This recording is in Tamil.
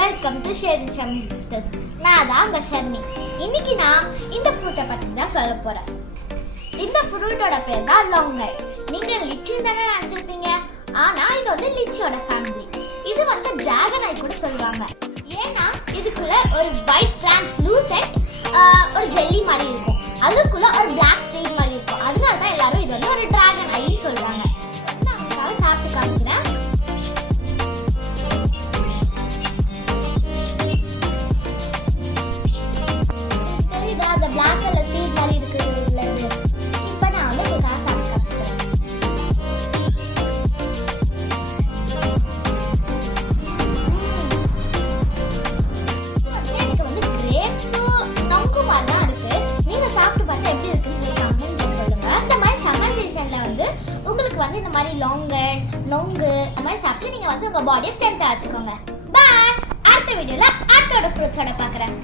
Welcome to sharing Shammi sisters. நான் தான் உங்க ஷர்மி. இன்னைக்கு நான் இந்த ஃப்ரூட்டை பற்றி தான் சொல்ல போறேன். இந்த ஃப்ரூட்டோட பேர் தான் லாங்கர். நீங்க லிச்சி தானே நினைச்சிருப்பீங்க, ஆனா இது வந்து லிச்சியோட ஃபேமிலி. இது வந்து டிராகன் ஐ கூட சொல்லுவாங்க. ஏன்னா இதுக்குள்ள ஒரு ஒயிட் டிரான்ஸ்லூசன்ட் ஒரு ஜெல்லி மாதிரி இருக்கும், அதுக்குள்ள ஒரு பிளாக் ஸ்ட்ரீக் மாதிரி இருக்கும். அதனால தான் எல்லாரும் இது வந்து ஒரு டிராகன் ஐன்னு சொல்லுவாங்க. நான் உங்களுக்காக சாப்பிட்டு காமிக்கிறேன். அந்த பிளாக் கலர் சீட் மாதிரி இருக்குதுல்ல, இப்போ நான் வந்து உங்களுக்காக சாப்பிட்டு காமிக்கிறேன். எனக்கு வந்து கிரேப்ஸும் நொங்கு மாதிரி தான் இருக்கு. நீங்க சாப்பிட்டு பார்த்தா எப்படி இருக்குன்னு சொல்லி கமெண்ட்ல சொல்லுங்க. இந்த மாதிரி சம்மர் சீசன்ல வந்து உங்களுக்கு வந்து இந்த மாதிரி லாங்கன் நொங்கு இந்த மாதிரி சாப்பிட்டு நீங்க வந்து உங்க பாடியை ஸ்ட்ரென்த்தா வச்சுக்கோங்க. பாய். அடுத்த வீடியோல அடுத்தோட ஃப்ரூட்ஸோட பார்க்குறேன்.